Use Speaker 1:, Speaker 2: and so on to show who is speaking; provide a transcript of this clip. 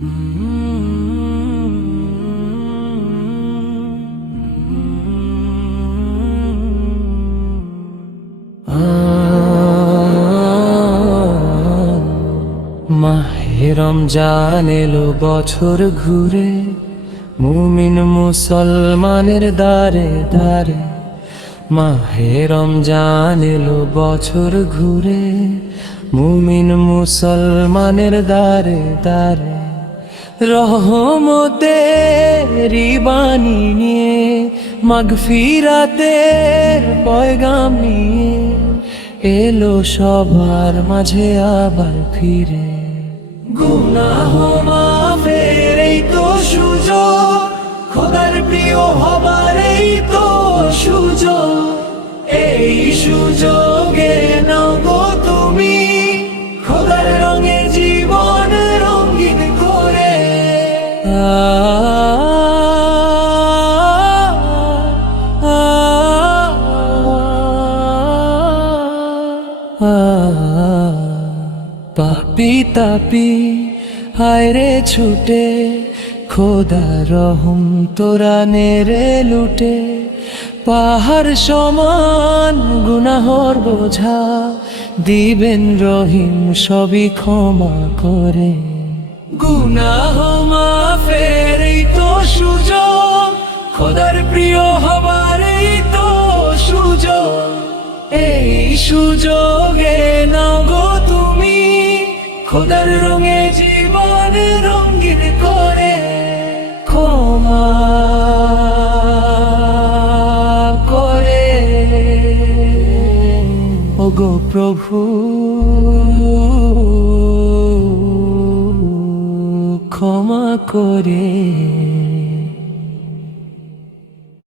Speaker 1: মাহে রমজান এলো বছর ঘুরে মুমিন মুসলমানের দারে দারে মাহেরম রমজান এলো বছর ঘুরে মুমিন মুসলমানের দারে দারে রহমতের বাণী নিয়ে মাগফিরাতের পয়গাম নিয়ে এলো সবার মাঝে আবার ফিরে। গুনাহ মাফের এই তো সুযোগ, খোদার প্রিয় হবার এই তো সুযোগ, এই সুযোগে পাপি তাপি, হায়রে ছুটে, খোদা রহম তোরা নেরে লুটে। পাহাড় সমান গুনাহর বোঝা, দিবেন রহিম সবই ক্ষমা করে। গুনাহ মাফের এই তো সুযোগ, খোদার প্রিয় হবার এই তো সুযোগ। এই সুযোগে নাও তুমি, খোদার রঙে জীবন রঙিন করে ক্ষমা করে। ওগো প্রভু, ক্ষমা করে।